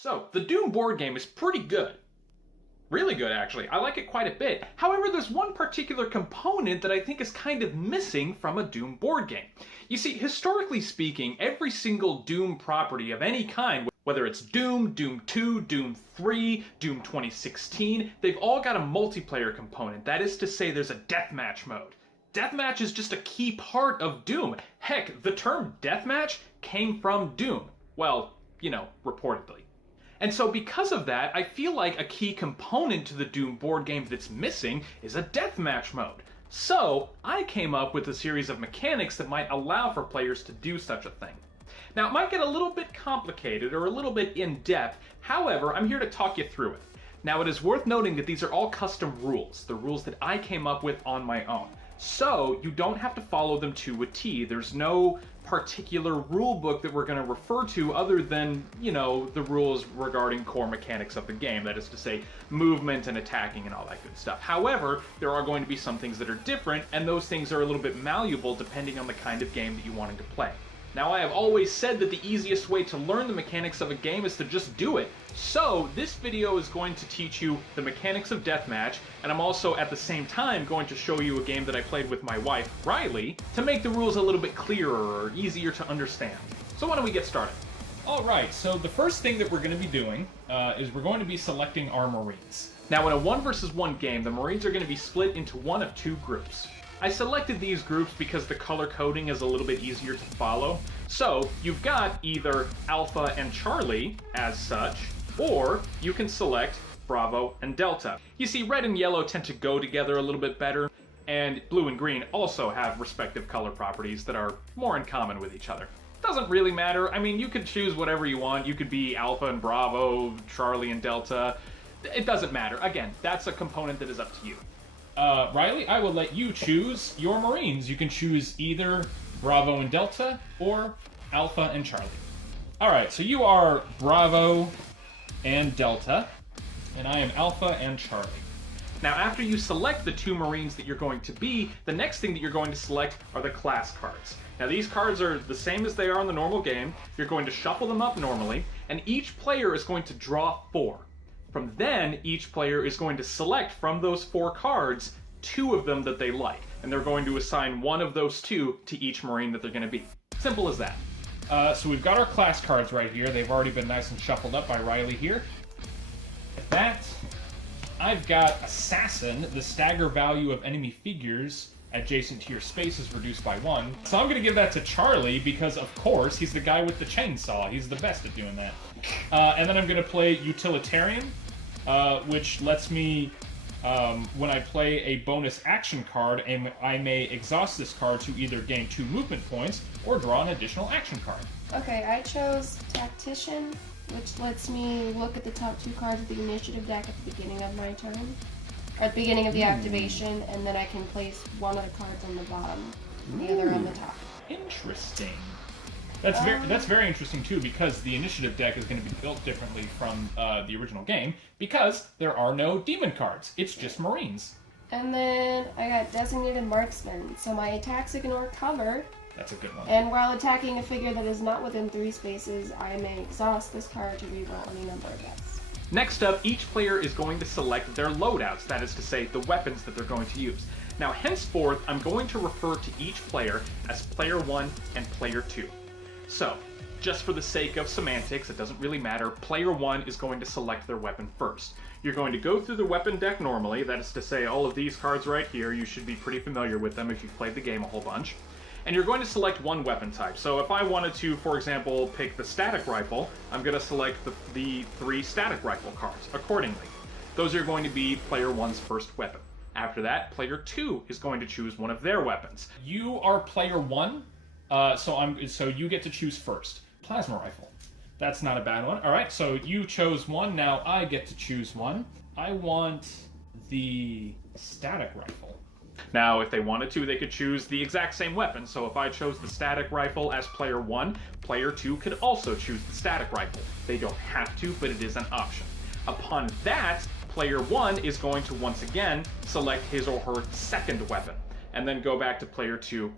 So, the Doom board game is pretty good. Really good, actually. I like it quite a bit. However, there's one particular component that I think is kind of missing from a Doom board game. You see, historically speaking, every single Doom property of any kind, whether it's Doom, Doom 2, Doom 3, Doom 2016, they've all got a multiplayer component. That is to say, there's a deathmatch mode. Deathmatch is just a key part of Doom. Heck, the term deathmatch came from Doom. Well, you know, reportedly. And so because of that, I feel like a key component to the Doom board game that's missing is a deathmatch mode. So I came up with a series of mechanics that might allow for players to do such a thing. Now it might get a little bit complicated or a little bit in-depth, however, I'm here to talk you through it. Now it is worth noting that these are all custom rules, the rules that I came up with on my own. So you don't have to follow them to a T. There's no particular rule book that we're going to refer to other than, you know, the rules regarding core mechanics of the game. That is to say, movement and attacking and all that good stuff. However, there are going to be some things that are different, and those things are a little bit malleable depending on the kind of game that you wanted to play. Now, I have always said that the easiest way to learn the mechanics of a game is to just do it. So, this video is going to teach you the mechanics of Deathmatch, and I'm also at the same time going to show you a game that I played with my wife, Riley, to make the rules a little bit clearer or easier to understand. So why don't we get started? Alright, so the first thing that we're going to be doing is we're going to be selecting our Marines. Now, in a 1 versus 1 game, the Marines are going to be split into one of two groups. I selected these groups because the color coding is a little bit easier to follow. So, you've got either Alpha and Charlie as such, or you can select Bravo and Delta. You see, red and yellow tend to go together a little bit better, and blue and green also have respective color properties that are more in common with each other. Doesn't really matter. I mean, you could choose whatever you want. You could be Alpha and Bravo, Charlie and Delta. It doesn't matter. Again, that's a component that is up to you. Riley, I will let you choose your Marines. You can choose either Bravo and Delta or Alpha and Charlie. Alright, so you are Bravo and Delta, and I am Alpha and Charlie. Now, after you select the two Marines that you're going to be, the next thing that you're going to select are the class cards. Now, these cards are the same as they are in the normal game. You're going to shuffle them up normally, and each player is going to draw 4. From then, each player is going to select from those 4 cards 2 of them that they like, and they're going to assign one of those 2 to each Marine that they're going to be. Simple as that. So we've got our class cards right here. They've already been nice and shuffled up by Riley here. With that, I've got Assassin. The stagger value of enemy figures adjacent to your space is reduced by 1. So I'm going to give that to Charlie because, of course, he's the guy with the chainsaw. He's the best at doing that. And then I'm going to play Utilitarian, which lets me, when I play a bonus action card, I may exhaust this card to either gain 2 movement points or draw an additional action card. Okay, I chose Tactician, which lets me look at the top 2 cards of the initiative deck at the beginning of my turn. Or at the beginning of the activation, and then I can place one of the cards on the bottom and the other on the top. Interesting. That's very interesting too, because the initiative deck is going to be built differently from the original game, because there are no demon cards. It's just Marines. And then I got Designated Marksman, so my attacks ignore cover. That's a good one. And while attacking a figure that is not within 3 spaces, I may exhaust this card to reroll any number of dice. Next up, each player is going to select their loadouts, that is to say, the weapons that they're going to use. Now, henceforth, I'm going to refer to each player as Player 1 and Player 2. So, just for the sake of semantics, it doesn't really matter, Player 1 is going to select their weapon first. You're going to go through the weapon deck normally, that is to say, all of these cards right here, you should be pretty familiar with them if you've played the game a whole bunch. And you're going to select one weapon type. So if I wanted to, for example, pick the static rifle, I'm going to select the 3 static rifle cards accordingly. Those are going to be Player 1's first weapon. After that, Player 2 is going to choose one of their weapons. You are Player 1, so you get to choose first. Plasma rifle. That's not a bad one. All right, so you chose one, now I get to choose one. I want the static rifle. Now, if they wanted to, they could choose the exact same weapon. So if I chose the static rifle as Player 1, Player 2 could also choose the static rifle. They don't have to, but it is an option. Upon that, Player 1 is going to once again select his or her second weapon, and then go back to Player 2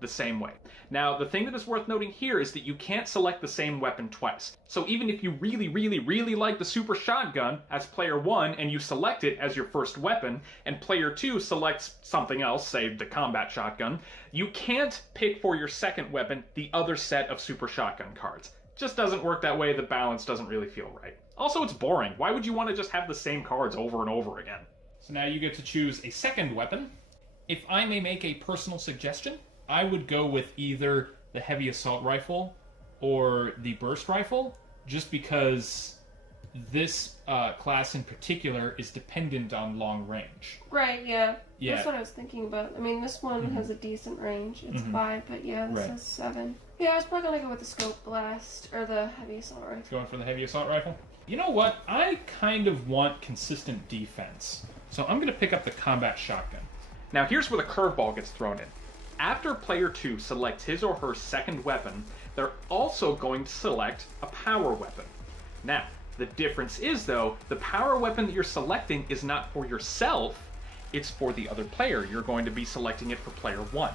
the same way. Now, the thing that is worth noting here is that you can't select the same weapon twice. So even if you really like the super shotgun as player 1 and you select it as your first weapon, and player 2 selects something else, say the combat shotgun, you can't pick for your second weapon the other set of super shotgun cards. It just doesn't work that way, the balance doesn't really feel right. Also, it's boring. Why would you want to just have the same cards over and over again? So now you get to choose a second weapon. If I may make a personal suggestion, I would go with either the heavy assault rifle or the burst rifle, just because this class in particular is dependent on long range. Right, yeah. Yeah. That's what I was thinking about. I mean, this one has a decent range. It's 5, but yeah, this Right. is 7. Yeah, I was probably gonna go with the scope blast, or the heavy assault rifle. Going for the heavy assault rifle? You know what? I kind of want consistent defense. So I'm going to pick up the combat shotgun. Now here's where the curveball gets thrown in. After player 2 selects his or her second weapon, they're also going to select a power weapon. Now, the difference is though, the power weapon that you're selecting is not for yourself, it's for the other player. You're going to be selecting it for player 1.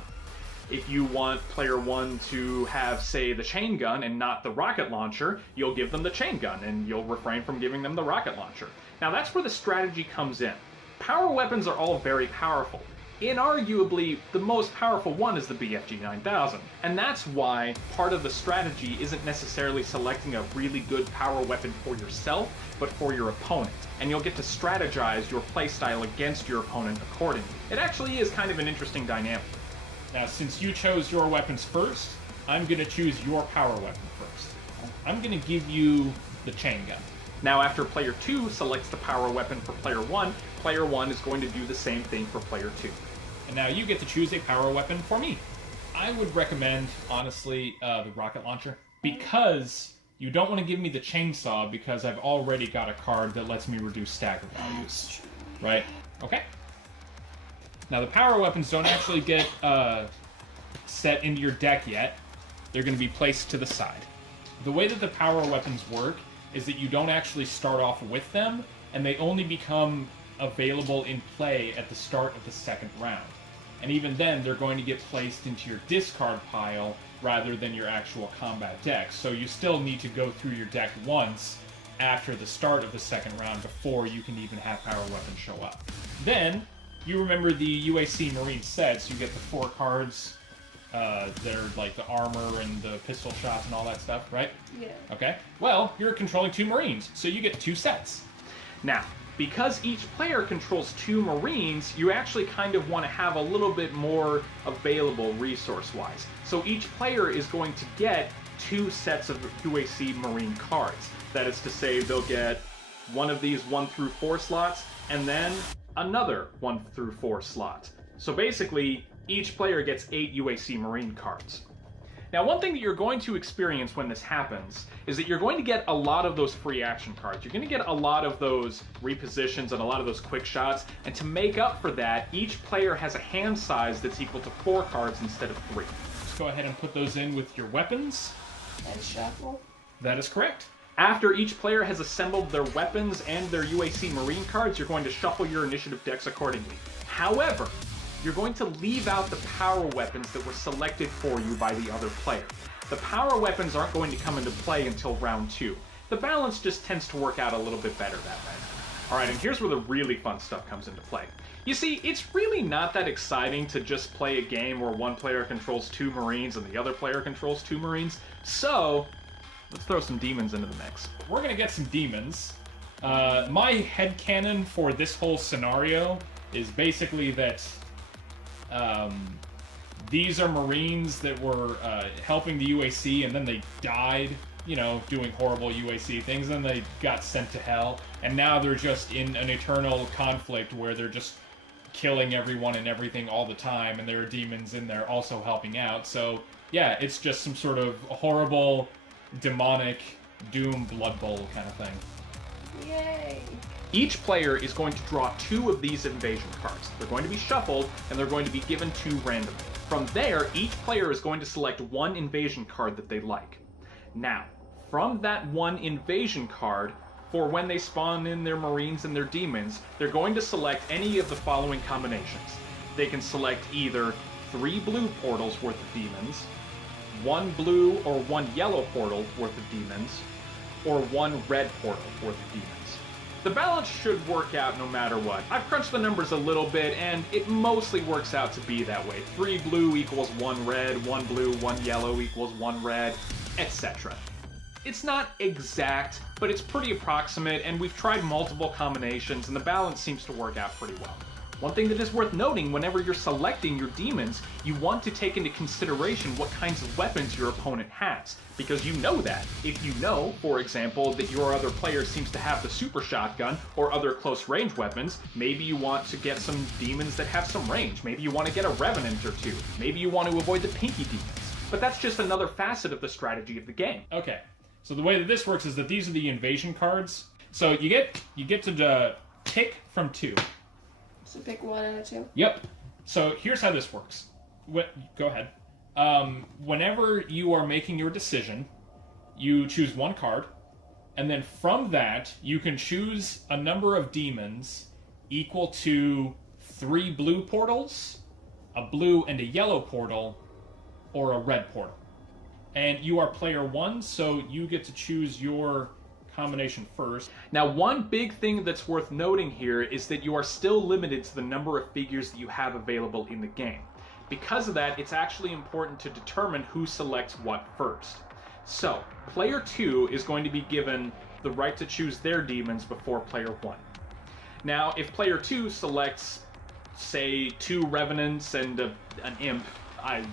If you want player 1 to have, say, the chain gun and not the rocket launcher, you'll give them the chain gun and you'll refrain from giving them the rocket launcher. Now that's where the strategy comes in. Power weapons are all very powerful. Inarguably, the most powerful one is the BFG 9000. And that's why part of the strategy isn't necessarily selecting a really good power weapon for yourself, but for your opponent. And you'll get to strategize your playstyle against your opponent accordingly. It actually is kind of an interesting dynamic. Now, since you chose your weapons first, I'm going to choose your power weapon first. I'm going to give you the chain gun. Now, after player 2 selects the power weapon for player 1 is going to do the same thing for player 2. And now you get to choose a power weapon for me. I would recommend, honestly, the rocket launcher. Because you don't want to give me the chainsaw, because I've already got a card that lets me reduce stagger values. Right? Okay. Now, the power weapons don't actually get set into your deck yet. They're going to be placed to the side. The way that the power weapons work is that you don't actually start off with them, and they only become available in play at the start of the second round. And even then, they're going to get placed into your discard pile rather than your actual combat deck. So you still need to go through your deck once after the start of the second round before you can even have power weapons show up. Then, you remember the UAC Marine sets. You get the 4 cards that are like the armor and the pistol shots and all that stuff, right? Yeah. Okay. Well, you're controlling 2 Marines, so you get 2 sets. Now, because each player controls 2 Marines, you actually kind of want to have a little bit more available resource-wise. So each player is going to get 2 sets of UAC Marine cards. That is to say, they'll get one of these 1 through 4 slots, and then another 1 through 4 slot. So basically, each player gets 8 UAC Marine cards. Now, one thing that you're going to experience when this happens is that you're going to get a lot of those free action cards. You're going to get a lot of those repositions and a lot of those quick shots, and to make up for that, each player has a hand size that's equal to 4 cards instead of 3. Just go ahead and put those in with your weapons. And shuffle. That is correct. After each player has assembled their weapons and their UAC Marine cards, you're going to shuffle your initiative decks accordingly. However, you're going to leave out the power weapons that were selected for you by the other player. The power weapons aren't going to come into play until round 2. The balance just tends to work out a little bit better that way. Alright, and here's where the really fun stuff comes into play. You see, it's really not that exciting to just play a game where one player controls 2 Marines and the other player controls 2 Marines, so let's throw some demons into the mix. We're going to get some demons. My headcanon for this whole scenario is basically that these are Marines that were helping the UAC, and then they died, you know, doing horrible UAC things, and they got sent to hell, and now they're just in an eternal conflict where they're just killing everyone and everything all the time, and there are demons in there also helping out. So, yeah, it's just some sort of horrible, demonic, Doom Blood Bowl kind of thing. Yay! Each player is going to draw 2 of these invasion cards. They're going to be shuffled, and they're going to be given 2 randomly. From there, each player is going to select 1 invasion card that they like. Now, from that 1 invasion card, for when they spawn in their Marines and their Demons, they're going to select any of the following combinations. They can select either 3 blue portals worth of demons, 1 blue or 1 yellow portal worth of demons, or 1 red portal worth of demons. The balance should work out no matter what. I've crunched the numbers a little bit, and it mostly works out to be that way. 3 blue equals 1 red, 1 blue, 1 yellow equals 1 red, etc. It's not exact, but it's pretty approximate, and we've tried multiple combinations, and the balance seems to work out pretty well. One thing that is worth noting, whenever you're selecting your demons, you want to take into consideration what kinds of weapons your opponent has, because you know that. If you know, for example, that your other player seems to have the super shotgun or other close range weapons, maybe you want to get some demons that have some range. Maybe you want to get a revenant or two. Maybe you want to avoid the pinky demons. But that's just another facet of the strategy of the game. Okay, so the way that this works is that these are the invasion cards. So you get to pick from 2. So pick 1 out of 2. Yep. So here's how this works. Go ahead. Whenever you are making your decision, you choose 1 card, and then from that, you can choose a number of demons equal to 3 blue portals, a blue and a yellow portal, or a red portal. And you are player 1, so you get to choose your combination first. Now, one big thing that's worth noting here is that you are still limited to the number of figures that you have available in the game. Because of that, it's actually important to determine who selects what first. So, player 2 is going to be given the right to choose their demons before player 1. Now, if player 2 selects, say, 2 revenants and an imp, I'm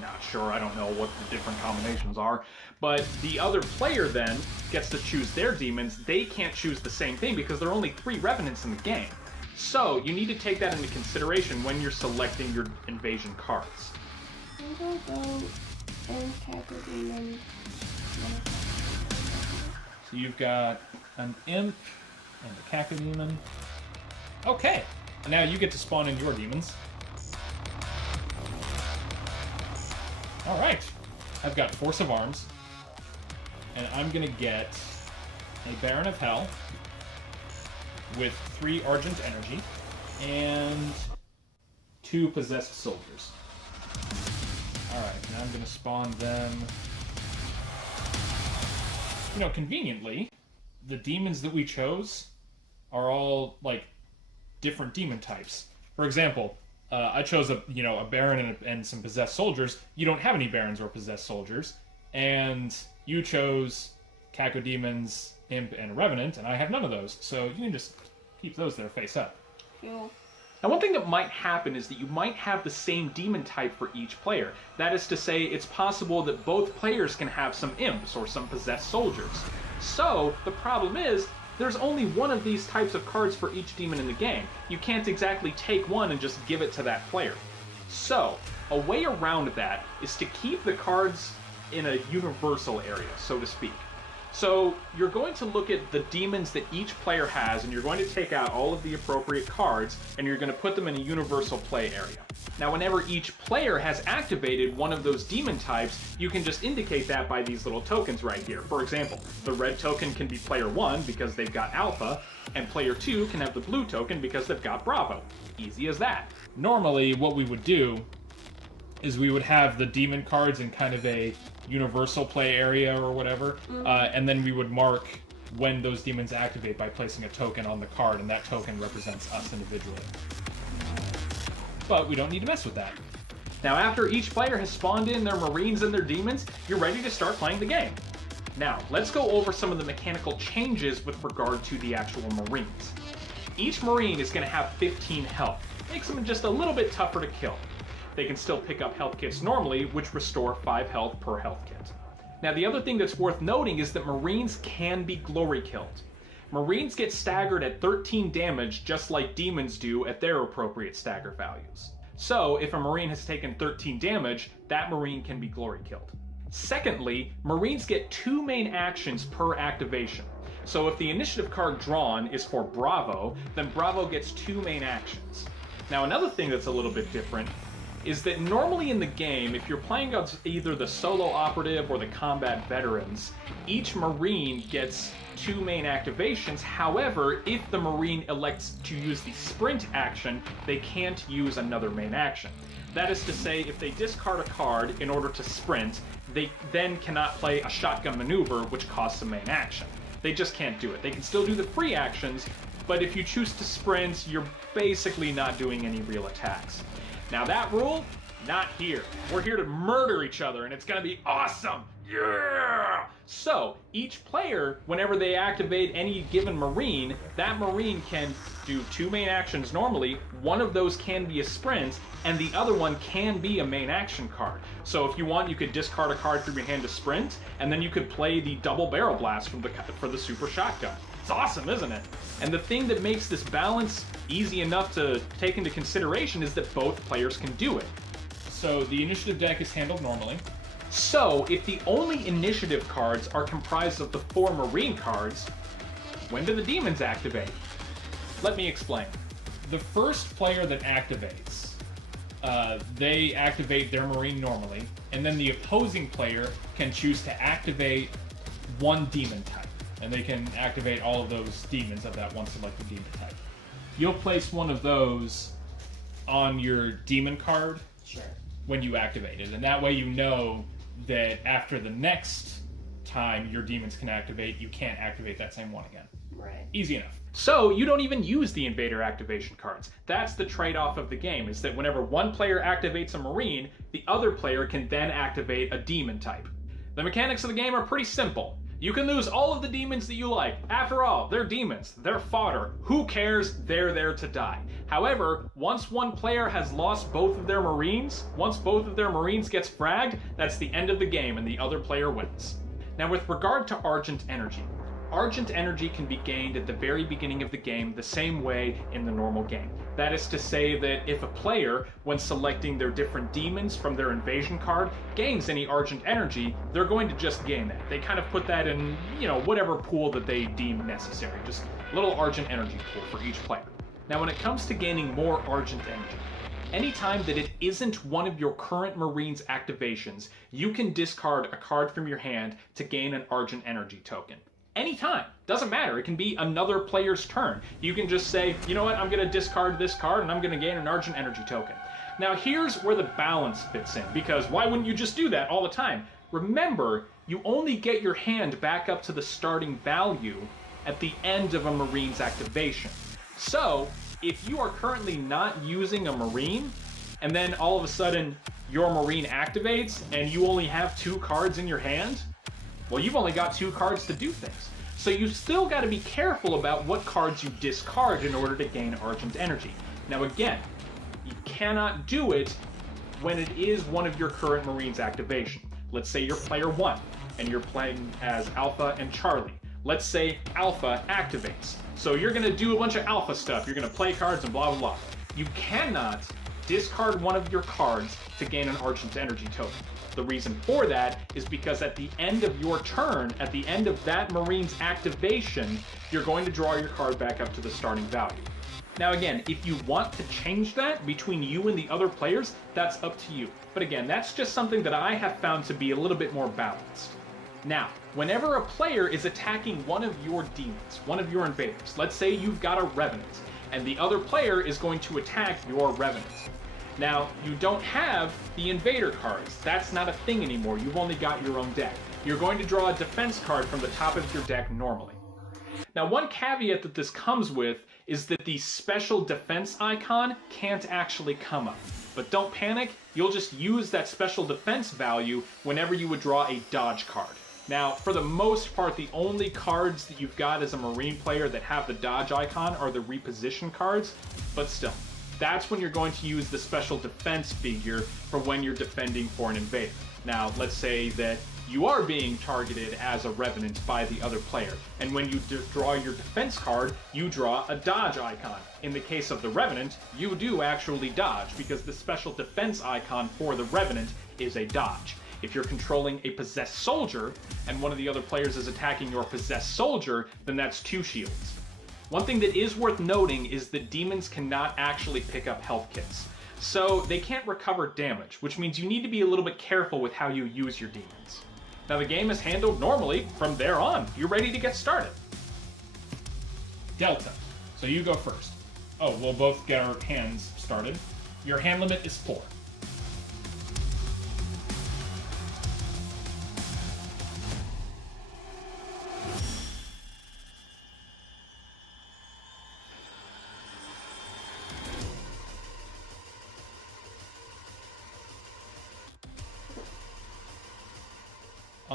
not sure, I don't know what the different combinations are, but the other player then gets to choose their demons. They can't choose the same thing because there are only 3 revenants in the game. So you need to take that into consideration when you're selecting your invasion cards. I'm gonna go and Cacodemon. So you've got an imp and a cacodemon. Okay, and now you get to spawn in your demons. All right, I've got Force of Arms, and I'm gonna get a Baron of Hell with 3 Argent Energy and 2 Possessed Soldiers. All right, and I'm gonna spawn them. You know, conveniently, the demons that we chose are all like different demon types. For example, I chose a Baron and some possessed soldiers. You don't have any Barons or possessed soldiers, and you chose Cacodemons, Imp, and Revenant, and I have none of those. So you can just keep those there face up. Cool. Now, one thing that might happen is that you might have the same demon type for each player. That is to say, it's possible that both players can have some imps or some possessed soldiers. So the problem is, there's only one of these types of cards for each demon in the game. You can't exactly take one and just give it to that player. So, a way around that is to keep the cards in a universal area, so to speak. So, you're going to look at the demons that each player has, and you're going to take out all of the appropriate cards, and you're going to put them in a universal play area. Now, whenever each player has activated one of those demon types, you can just indicate that by these little tokens right here. For example, the red token can be player 1 because they've got Alpha, and player 2 can have the blue token because they've got Bravo. Easy as that. Normally, what we would do is we would have the demon cards in kind of a universal play area or whatever, and then we would mark when those demons activate by placing a token on the card, and that token represents us individually. But we don't need to mess with that. Now, after each player has spawned in their Marines and their demons, you're ready to start playing the game. Now, let's go over some of the mechanical changes with regard to the actual Marines. Each Marine is going to have 15 health. Makes them just a little bit tougher to kill. They can still pick up health kits normally, which restore 5 health per health kit. Now, the other thing that's worth noting is that Marines can be glory killed. Marines get staggered at 13 damage just like demons do at their appropriate stagger values. So, if a Marine has taken 13 damage, that Marine can be glory killed. Secondly, Marines get 2 main actions per activation. So if the initiative card drawn is for Bravo, then Bravo gets 2 main actions. Now, another thing that's a little bit different is that normally in the game, if you're playing against either the solo operative or the combat veterans, each Marine gets 2 main activations. However, if the Marine elects to use the sprint action, they can't use another main action. That is to say, if they discard a card in order to sprint, they then cannot play a shotgun maneuver, which costs a main action. They just can't do it. They can still do the free actions, but if you choose to sprint, you're basically not doing any real attacks. Now that rule, not here. We're here to murder each other, and it's gonna be awesome! Yeah! So, each player, whenever they activate any given Marine, that Marine can do 2 main actions normally, one of those can be a sprint, and the other one can be a main action card. So if you want, you could discard a card from your hand to sprint, and then you could play the double barrel blast for the super shotgun. It's awesome, isn't it? And the thing that makes this balance easy enough to take into consideration is that both players can do it. So the initiative deck is handled normally. So, if the only initiative cards are comprised of the 4 Marine cards, when do the demons activate? Let me explain. The first player that activates, they activate their Marine normally, and then the opposing player can choose to activate one demon type, and they can activate all of those demons of that one selected demon type. You'll place one of those on your demon card when you activate it, and that way you know that after the next time your demons can activate, you can't activate that same one again. Right. Easy enough. So, you don't even use the invader activation cards. That's the trade-off of the game, is that whenever one player activates a Marine, the other player can then activate a demon type. The mechanics of the game are pretty simple. You can lose all of the demons that you like. After all, they're demons. They're fodder. Who cares? They're there to die. However, once one player has lost both of their Marines, once both of their Marines gets fragged, that's the end of the game and the other player wins. Now with regard to Argent Energy, Argent Energy can be gained at the very beginning of the game the same way in the normal game. That is to say that if a player, when selecting their different demons from their invasion card, gains any Argent Energy, they're going to just gain that. They kind of put that in, whatever pool that they deem necessary. Just a little Argent Energy pool for each player. Now when it comes to gaining more Argent Energy, anytime that it isn't one of your current Marines' activations, you can discard a card from your hand to gain an Argent Energy token. Anytime. Doesn't matter. It can be another player's turn. You can just say, you know what, I'm going to discard this card and I'm going to gain an Argent Energy token. Now here's where the balance fits in, because why wouldn't you just do that all the time? Remember, you only get your hand back up to the starting value at the end of a Marine's activation. So, if you are currently not using a Marine, and then all of a sudden your Marine activates and you only have 2 cards in your hand, well, you've only got 2 cards to do things. So you still got to be careful about what cards you discard in order to gain Argent Energy. Now again, you cannot do it when it is one of your current Marines' activation. Let's say you're player 1, and you're playing as Alpha and Charlie. Let's say Alpha activates. So you're going to do a bunch of Alpha stuff. You're going to play cards and blah, blah, blah. You cannot discard one of your cards to gain an Argent Energy token. The reason for that is because at the end of your turn, at the end of that Marine's activation, you're going to draw your card back up to the starting value. Now again, if you want to change that between you and the other players, that's up to you. But again, that's just something that I have found to be a little bit more balanced. Now, whenever a player is attacking one of your demons, one of your invaders, let's say you've got a Revenant, and the other player is going to attack your Revenant. Now, you don't have the invader cards. That's not a thing anymore. You've only got your own deck. You're going to draw a defense card from the top of your deck normally. Now, one caveat that this comes with is that the special defense icon can't actually come up. But don't panic, you'll just use that special defense value whenever you would draw a dodge card. Now, for the most part, the only cards that you've got as a Marine player that have the dodge icon are the reposition cards, but still. That's when you're going to use the special defense figure for when you're defending for an invader. Now, let's say that you are being targeted as a Revenant by the other player, and when you draw your defense card, you draw a dodge icon. In the case of the Revenant, you do actually dodge, because the special defense icon for the Revenant is a dodge. If you're controlling a possessed soldier, and one of the other players is attacking your possessed soldier, then that's 2 shields. One thing that is worth noting is that demons cannot actually pick up health kits. So they can't recover damage, which means you need to be a little bit careful with how you use your demons. Now the game is handled normally from there on. You're ready to get started. Delta. So you go first. Oh, we'll both get our hands started. Your hand limit is 4.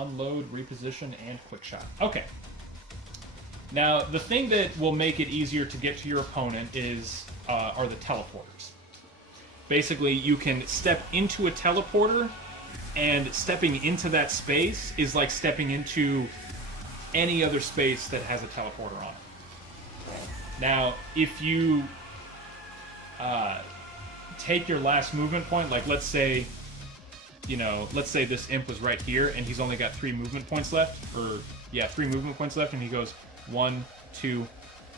unload, reposition, and quick shot. Okay. Now, the thing that will make it easier to get to your opponent are the teleporters. Basically, you can step into a teleporter, and stepping into that space is like stepping into any other space that has a teleporter on it. Now, if you take your last movement point, like let's say this imp was right here, and he's only got 3 movement points left, 3 movement points left, and he goes 1, 2,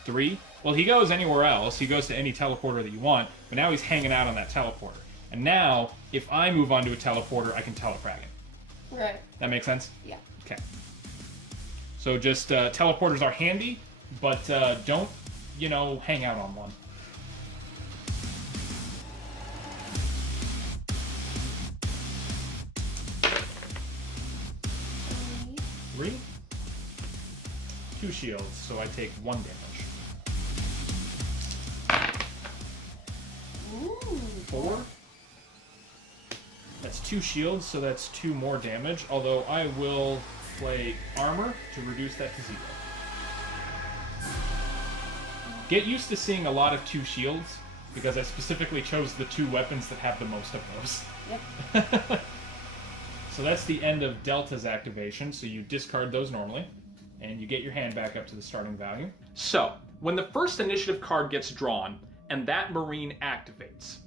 3. Well, he goes anywhere else. He goes to any teleporter that you want, but now he's hanging out on that teleporter. And now, if I move onto a teleporter, I can telefrag him. Right. That makes sense? Yeah. Okay. So just teleporters are handy, but don't, hang out on one. Three. 2 shields, so I take 1 damage. Ooh. 4. That's 2 shields, so that's 2 more damage, although I will play armor to reduce that to 0. Get used to seeing a lot of 2 shields, because I specifically chose the 2 weapons that have the most of those. Yep. So that's the end of Delta's activation, so you discard those normally, and you get your hand back up to the starting value. So, when the first initiative card gets drawn, and that Marine activates,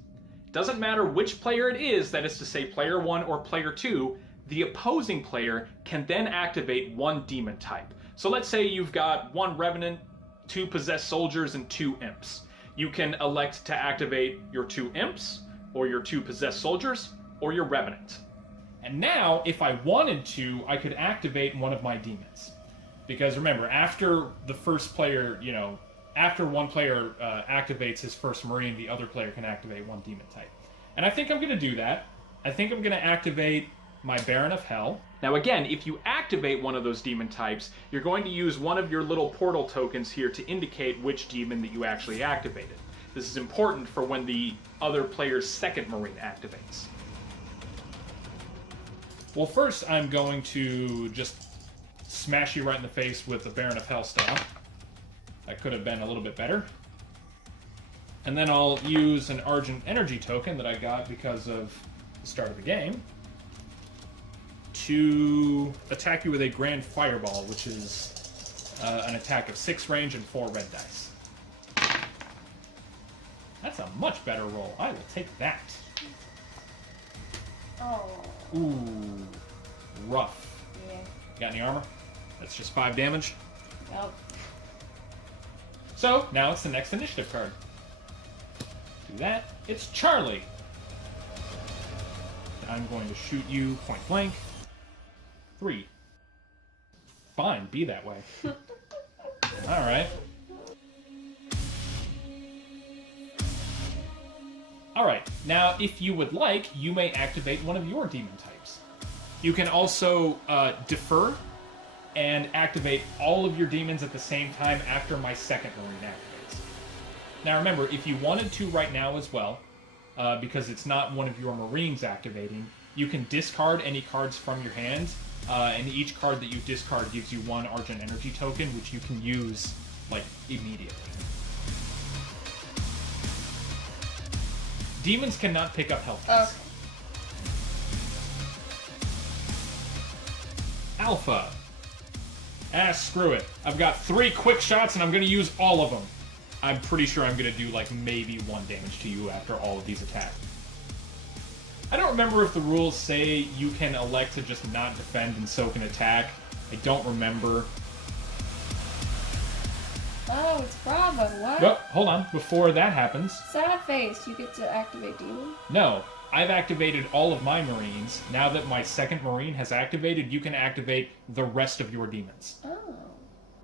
doesn't matter which player it is, that is to say player 1 or player 2, the opposing player can then activate 1 demon type. So let's say you've got 1 Revenant, 2 Possessed Soldiers, and 2 Imps. You can elect to activate your 2 Imps, or your 2 Possessed Soldiers, or your Revenant. And now, if I wanted to, I could activate one of my demons. Because remember, after the first player, after one player activates his first Marine, the other player can activate 1 demon type. And I think I'm going to do that. I think I'm going to activate my Baron of Hell. Now again, if you activate one of those demon types, you're going to use one of your little portal tokens here to indicate which demon that you actually activated. This is important for when the other player's second Marine activates. Well, first I'm going to just smash you right in the face with the Baron of Hell staff. That could have been a little bit better. And then I'll use an Argent Energy token that I got because of the start of the game to attack you with a Grand Fireball, which is an attack of 6 range and 4 red dice. That's a much better roll. I will take that. Oh. Ooh, rough. Yeah. Got any armor? That's just 5 damage. Nope. So, now it's the next initiative card. Do that. It's Charlie. I'm going to shoot you point blank. 3. Fine, be that way. Alright. Alright, now if you would like, you may activate one of your demon types. You can also defer and activate all of your demons at the same time after my second Marine activates. Now remember, if you wanted to right now as well, because it's not one of your Marines activating, you can discard any cards from your hand, and each card that you discard gives you 1 Argent Energy token, which you can use, immediately. Demons cannot pick up health dice. Alpha. Screw it. I've got 3 quick shots and I'm going to use all of them. I'm pretty sure I'm going to do maybe 1 damage to you after all of these attacks. I don't remember if the rules say you can elect to just not defend and soak an attack. I don't remember. Oh, it's Bravo. What? Well, hold on. Before that happens... Sad face. You get to activate demon? No. I've activated all of my Marines. Now that my second Marine has activated, you can activate the rest of your demons. Oh.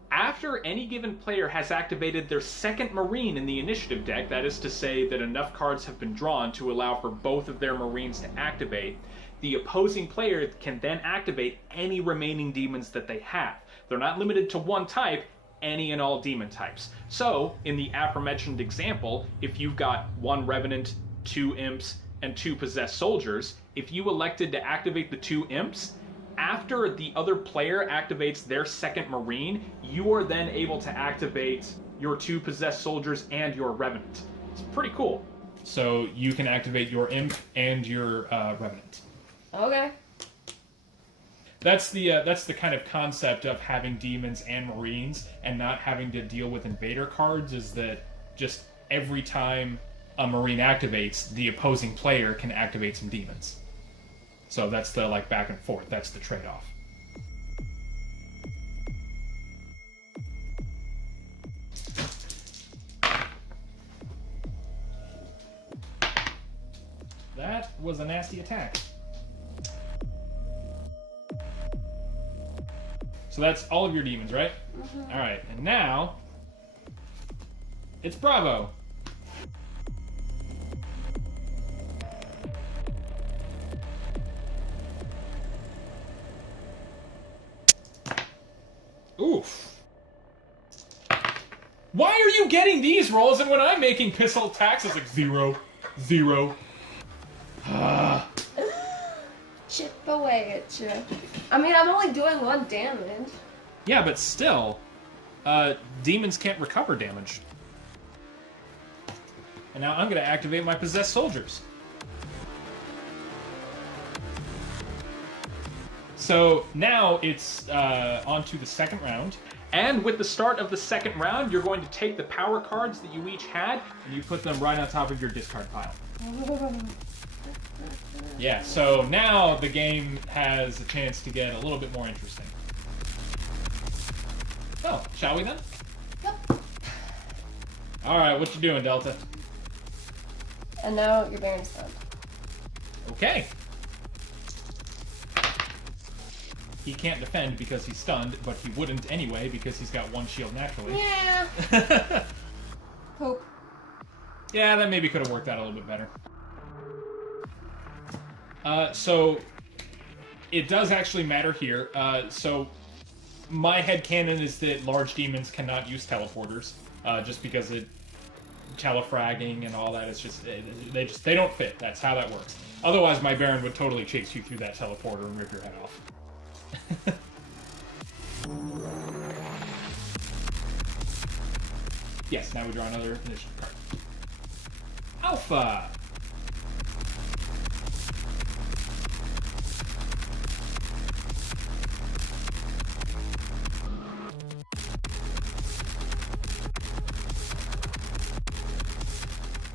After any given player has activated their second Marine in the initiative deck, that is to say that enough cards have been drawn to allow for both of their Marines to activate, the opposing player can then activate any remaining demons that they have. They're not limited to 1 type, any and all demon types. So, in the aforementioned example, if you've got 1 Revenant, 2 Imps, and 2 Possessed Soldiers, if you elected to activate the 2 Imps, after the other player activates their second Marine, you are then able to activate your 2 possessed soldiers and your Revenant. It's pretty cool. So you can activate your Imp and your Revenant. Okay. That's the kind of concept of having demons and Marines and not having to deal with invader cards, is that just every time a Marine activates, the opposing player can activate some demons. So that's the like back and forth. That's the trade-off. That was a nasty attack. So that's all of your demons, right? Mm-hmm. All right, and now it's Bravo. Oof. Why are you getting these rolls, and when I'm making pistol attacks, it's like 0, 0. Chip away at you. I mean, I'm only doing 1 damage. Yeah, but still, demons can't recover damage. And now I'm going to activate my possessed soldiers. So now it's on to the second round. And with the start of the second round, you're going to take the power cards that you each had, And you put them right on top of your discard pile. Yeah, so now the game has a chance to get a little bit more interesting. Oh, shall we then? Yep. Alright, what you doing, Delta? And now your Baron's done. Okay. He can't defend because he's stunned, but he wouldn't anyway because he's got 1 shield naturally. Yeah. Hope. Yeah, that maybe could have worked out a little bit better. So it does actually matter here. So my headcanon is that large demons cannot use teleporters, just because it telefragging and all that. It's just they don't fit. That's how that works. Otherwise, my Baron would totally chase you through that teleporter and rip your head off. Yes, now we draw another initiative card. Alpha!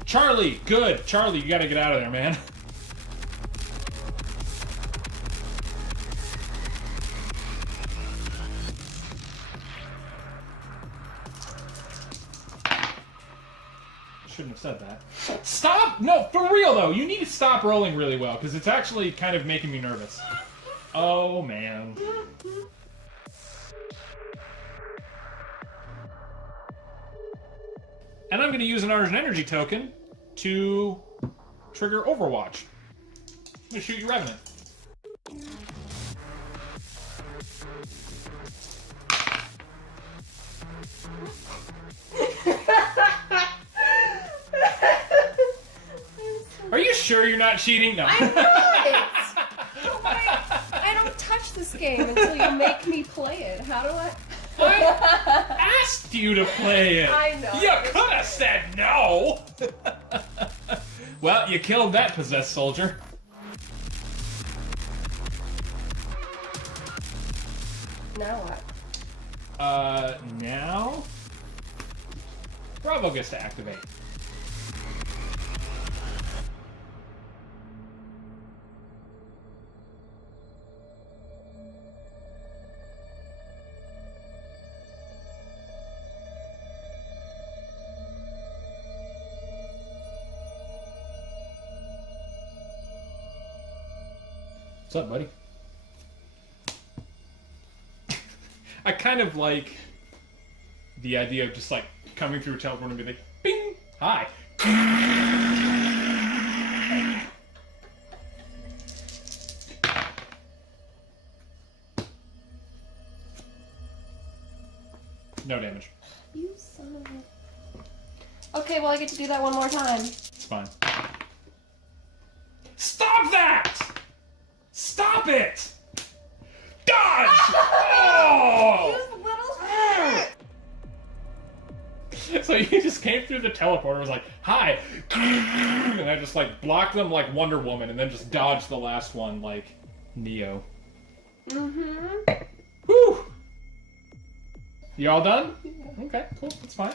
Charlie! Good! Charlie, you gotta get out of there, man. Shouldn't have said that. Stop! No, for real though, you need to stop rolling really well, because it's actually kind of making me nervous. Oh, man. And I'm going to use an Argent Energy token to trigger Overwatch. I'm going to shoot your Revenant. Are you sure you're not cheating? No. I'm not! I don't touch this game until you make me play it. How do I... I asked you to play it. I know. You could have said no. Well, you killed that possessed soldier. Now what? Now Bravo gets to activate. What's up, buddy? I kind of like the idea of just like coming through a teleport and be like, bing, hi. No damage. You son of a... Okay, well I get to do that one more time. It's fine. Stop that! Stop it! Dodge! Oh! So you just came through the teleporter, was like, hi! And I just like blocked them like Wonder Woman and then just dodged the last one like Neo. Mm-hmm. Whew! You all done? Yeah. Okay, cool, that's fine.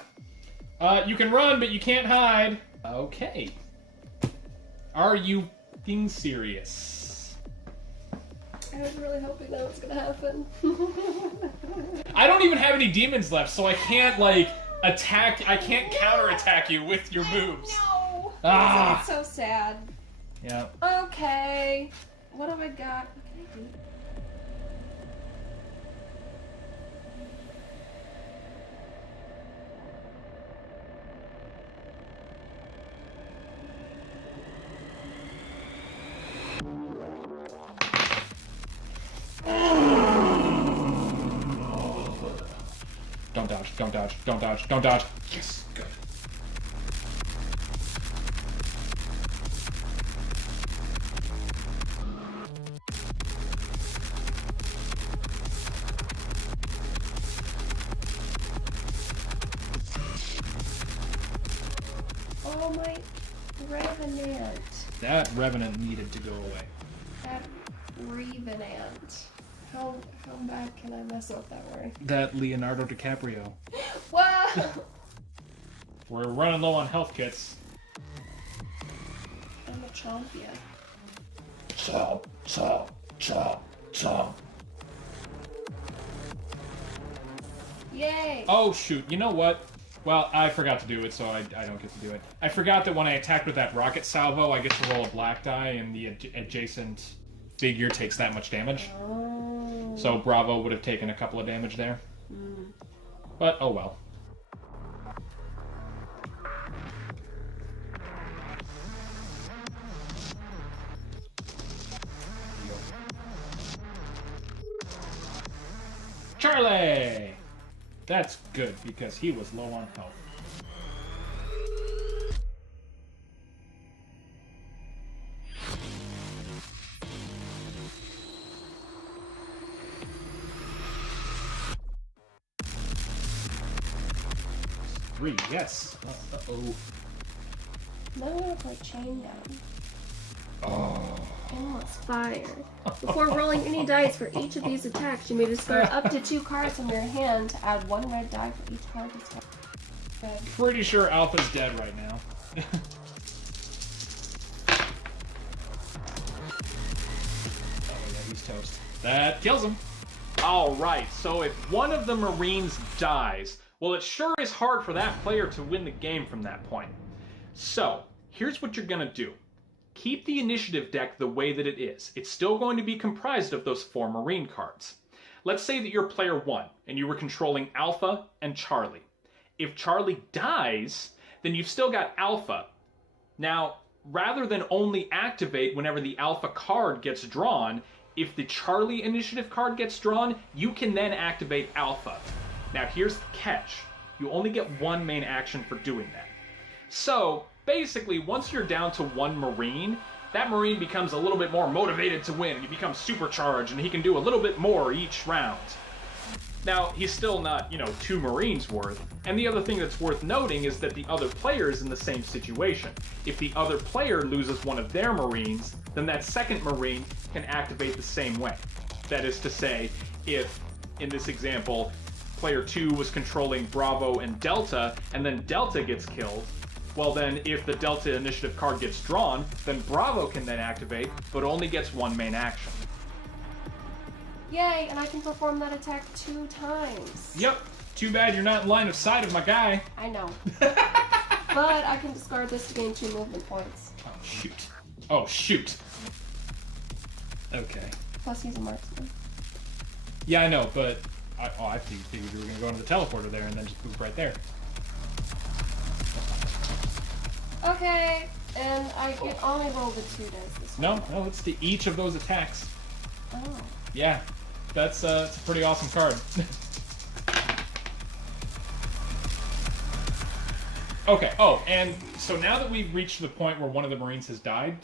You can run, but you can't hide. Okay. Are you being serious? I was really hoping that was gonna happen. I don't even have any demons left, so I can't like attack. I can't counterattack you with your moves. No. Ah. It's so sad. Yeah. Okay. What have I got? What can I do? Don't dodge, don't dodge, don't dodge, don't dodge. Yes, good. Oh my Revenant. That Revenant needed to go away. That Revenant. How bad can I mess up that word? That Leonardo DiCaprio. Whoa! We're running low on health kits. I'm a champion. Chomp, chomp, chomp, chomp. Yay! Oh shoot, you know what? Well, I forgot to do it, so I don't get to do it. I forgot that when I attacked with that rocket salvo, I get to roll a black die, and the adjacent figure takes that much damage. Oh. So Bravo would have taken a couple of damage there. But, oh well. Charlie! That's good, because he was low on health. Three, yes. Uh-oh. Now I'm gonna play Chain Down. Oh. Endless Fire. Before rolling any dice for each of these attacks, you may discard up to 2 cards from your hand to add 1 red die for each card discarded. Good. Pretty sure Alpha's dead right now. Oh yeah, he's toast. That kills him. Alright, so if one of the Marines dies, well, it sure is hard for that player to win the game from that point. So, here's what you're gonna do. Keep the initiative deck the way that it is. It's still going to be comprised of those 4 Marine cards. Let's say that you're player 1, and you were controlling Alpha and Charlie. If Charlie dies, then you've still got Alpha. Now, rather than only activate whenever the Alpha card gets drawn, if the Charlie initiative card gets drawn, you can then activate Alpha. Now, here's the catch. You only get 1 main action for doing that. So, basically, once you're down to 1 Marine, that Marine becomes a little bit more motivated to win. He becomes supercharged, and he can do a little bit more each round. Now, he's still not, 2 Marines worth. And the other thing that's worth noting is that the other player is in the same situation. If the other player loses one of their Marines, then that second Marine can activate the same way. That is to say, if, in this example, player 2 was controlling Bravo and Delta, and then Delta gets killed, well then, if the Delta initiative card gets drawn, then Bravo can then activate, but only gets 1 main action. Yay, and I can perform that attack 2 times. Yep. Too bad you're not in line of sight of my guy. I know. But I can discard this to gain 2 movement points. Oh, shoot. Oh, shoot. Okay. Plus he's a marksman. Yeah, I know, but I figured you were going to go into the teleporter there and then just move right there. Okay, and I can only roll the 2 dice this No, time. no, it's to each of those attacks. Oh. Yeah, it's a pretty awesome card. Okay, oh, and so now that we've reached the point where one of the Marines has died,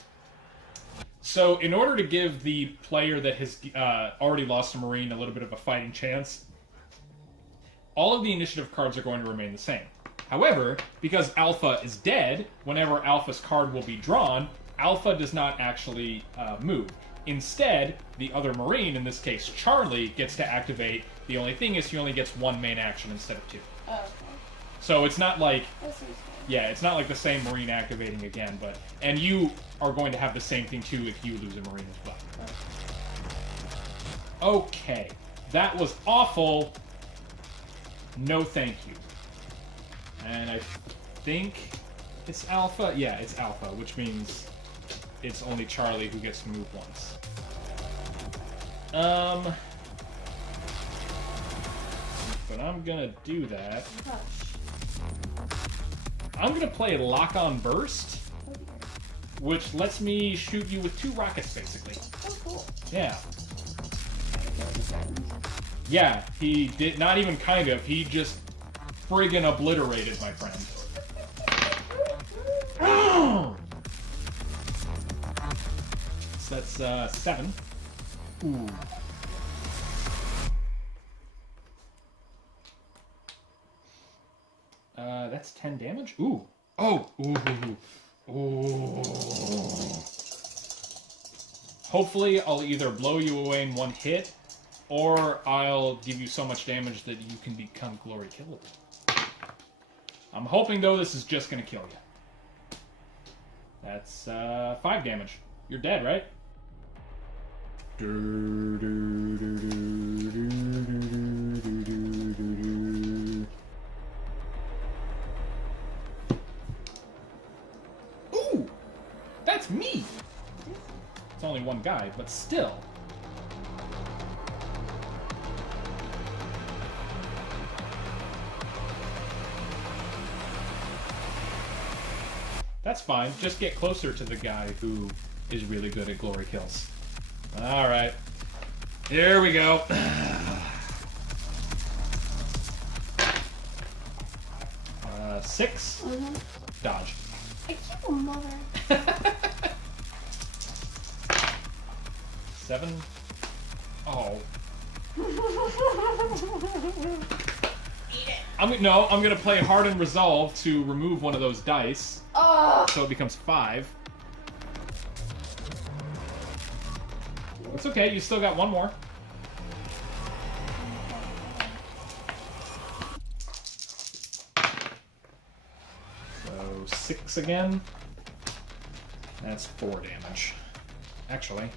So, in order to give the player that has already lost a Marine a little bit of a fighting chance, all of the initiative cards are going to remain the same. However, because Alpha is dead, whenever Alpha's card will be drawn, Alpha does not actually move. Instead, the other Marine, in this case Charlie, gets to activate. The only thing is he only gets one main action instead of two. Oh, okay. So it's not like... That seems fair. Yeah, it's not like the same Marine activating again, but... And you are going to have the same thing, too, if you lose a Marine as well. Okay. That was awful. No thank you. And I think it's Alpha. Yeah, it's Alpha, which means it's only Charlie who gets to move once. But I'm gonna do that. Hush. I'm gonna play Lock On Burst, which lets me shoot you with 2 rockets, basically. Oh, cool. Yeah. Yeah, he did not even kind of. He just friggin' obliterated my friend. So that's 7. Ooh. That's 10 damage? Ooh. Oh! Ooh. Ooh. Hopefully, I'll either blow you away in one hit, or I'll give you so much damage that you can become glory killable. I'm hoping, though, this is just going to kill you. That's 5 damage. You're dead, right? Ooh! That's me! It's only one guy, but still. That's fine. Just get closer to the guy who is really good at glory kills. Alright. Here we go. 6. Mm-hmm. Dodge. I keep a mother. 7. Oh. I'm gonna play Hardened Resolve to remove one of those dice. Oh. So it becomes 5. It's okay, you still got one more. So 6 again. That's 4 damage. Actually.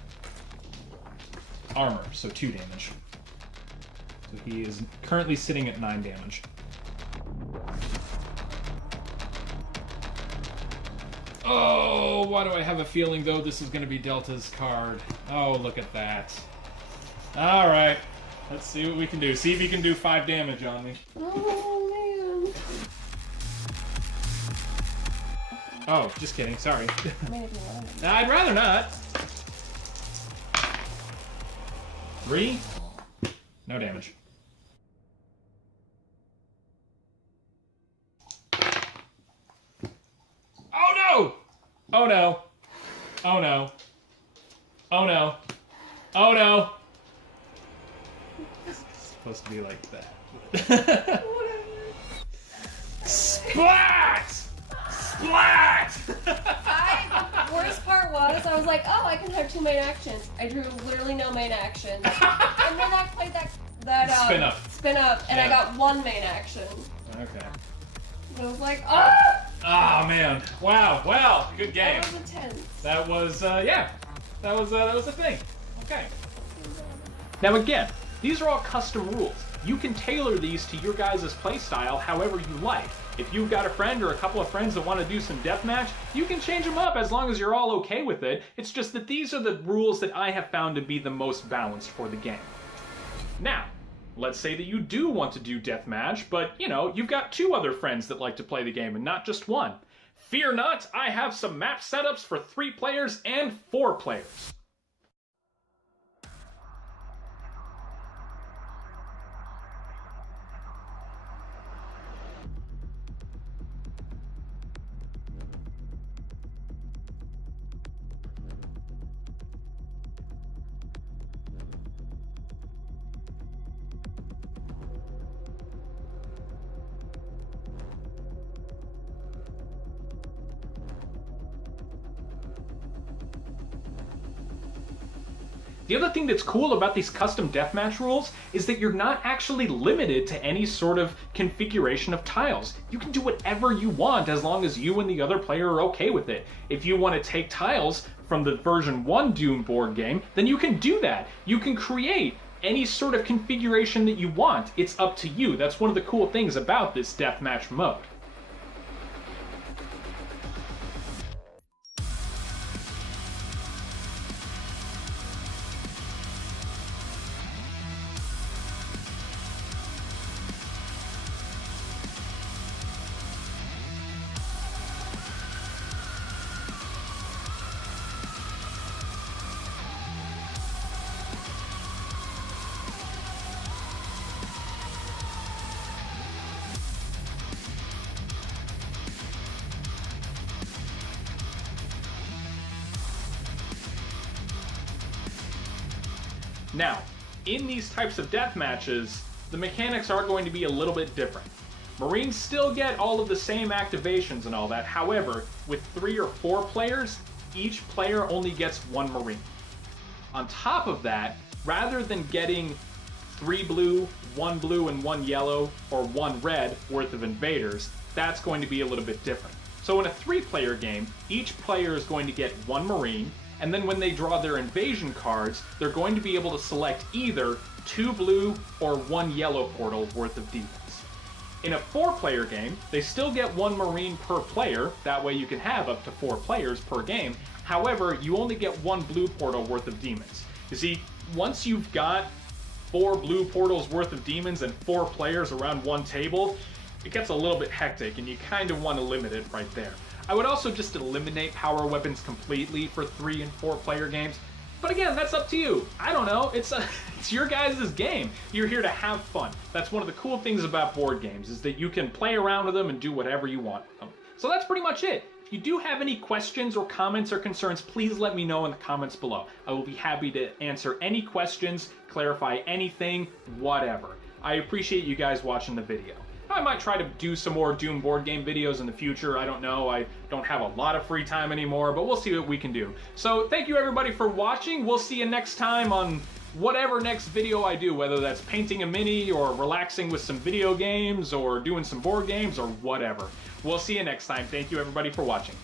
Armor, so 2 damage. So he is currently sitting at 9 damage. Oh, why do I have a feeling, though, this is going to be Delta's card? Oh, look at that. Alright. Let's see what we can do. See if you can do 5 damage on me. Oh, man. Oh, just kidding. Sorry. I mean, if you want it. I'd rather not. 3. No damage. Oh no! Oh no. Oh no. Oh no. Oh no. It's supposed to be like that. Splat! Splat! The worst part was, I was like, oh, I can have 2 main actions. I drew literally no main actions. And then I played that spin up, and Yeah. I got 1 main action. Okay. And I was like, oh! Oh man. Wow. Well, good game. That was intense. That was yeah. That was a thing. Okay. Now again, these are all custom rules. You can tailor these to your guys' playstyle however you like. If you've got a friend or a couple of friends that want to do some deathmatch, you can change them up as long as you're all okay with it. It's just that these are the rules that I have found to be the most balanced for the game. Now, let's say that you do want to do deathmatch, but you've got 2 other friends that like to play the game and not just 1. Fear not, I have some map setups for 3 players and 4 players. The other thing that's cool about these custom deathmatch rules is that you're not actually limited to any sort of configuration of tiles. You can do whatever you want as long as you and the other player are okay with it. If you want to take tiles from the version 1 Doom board game, then you can do that. You can create any sort of configuration that you want. It's up to you. That's one of the cool things about this deathmatch mode. Now, in these types of death matches, the mechanics are going to be a little bit different. Marines still get all of the same activations and all that. However, with 3 or 4 players, each player only gets 1 Marine. On top of that, rather than getting 3 blue, 1 and 1 yellow, or 1 red worth of invaders, that's going to be a little bit different. So in a 3-player game, each player is going to get 1 Marine, and then when they draw their invasion cards, they're going to be able to select either 2 blue or 1 yellow portal worth of demons. In a 4-player game, they still get 1 Marine per player, that way you can have up to 4 players per game. However, you only get 1 blue portal worth of demons. You see, once you've got 4 blue portals worth of demons and 4 players around one table, it gets a little bit hectic and you kind of want to limit it right there. I would also just eliminate power weapons completely for 3 and 4 player games. But again, that's up to you. I don't know. It's your guys' game. You're here to have fun. That's one of the cool things about board games, is that you can play around with them and do whatever you want with them. So that's pretty much it. If you do have any questions or comments or concerns, please let me know in the comments below. I will be happy to answer any questions, clarify anything, whatever. I appreciate you guys watching the video. I might try to do some more Doom board game videos in the future. I don't know. I don't have a lot of free time anymore, but we'll see what we can do. So thank you everybody for watching. We'll see you next time on whatever next video I do, whether that's painting a mini or relaxing with some video games or doing some board games or whatever. We'll see you next time. Thank you everybody for watching.